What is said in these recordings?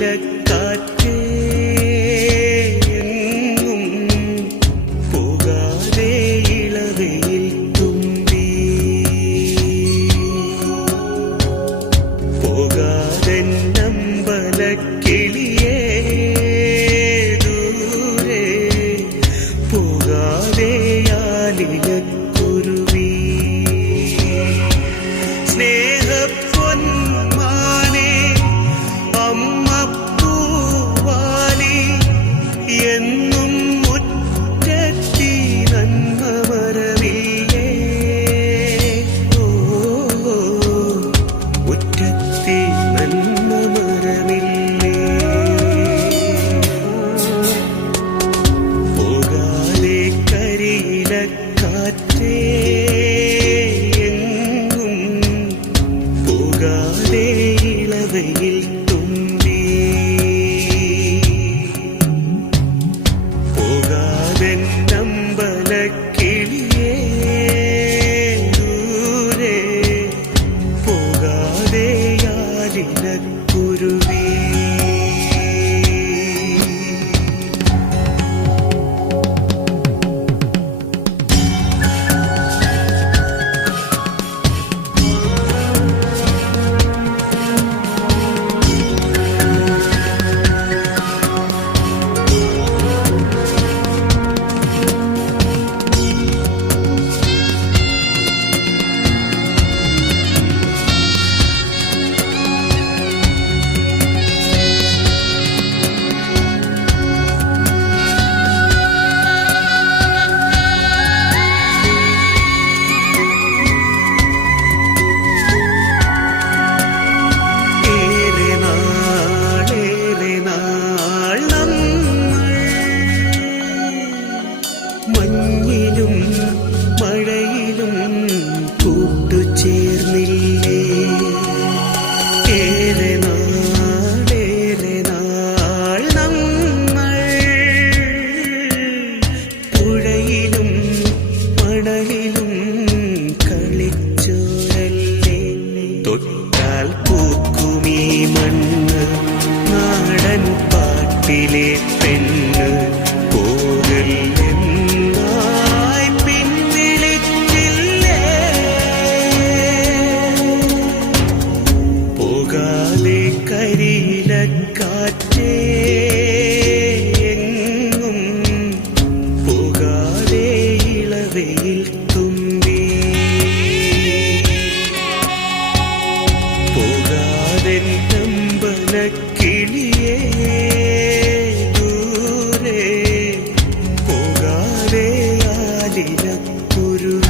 കരിയിലക്കാറ്റേ മുറ്റത്തി മണലിലും കളിച്ചോരല്ലേ തൊട്ടാൽ പൂക്കുമീ മണ്ണ് നാടൻ പാട്ടിലെ പെണ്ണ്. പോകല്ലെന്നായി പിൻവിളിച്ചില്ലേ? പോകാതെ കരിയിലക്കാറ്റേ നമ്പലക്കിളിയേ ദൂരെ പോകാതെ ആലിലക്കുരുവി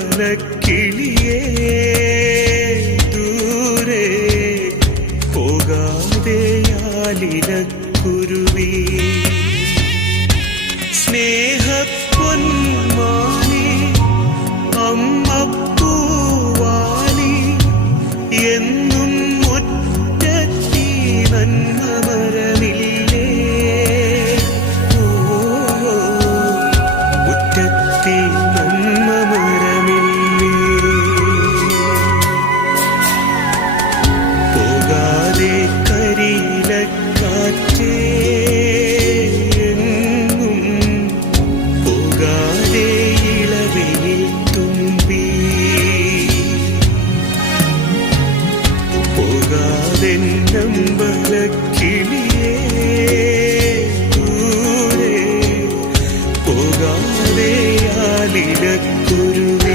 നമ്പലക്കിളിയേ ദൂരെ ആലിലക്കുരുവി മുറ്റത്തെ നന്മ മരമില്ലേ പോകാതെ കരിയിലക്കാറ്റേ എന്നും പോകാതെ ഇളവയിൽ തുമ്പി. പോകാതെ നമ്പലക്കിളിയേ ആലിടക്കുരുവേ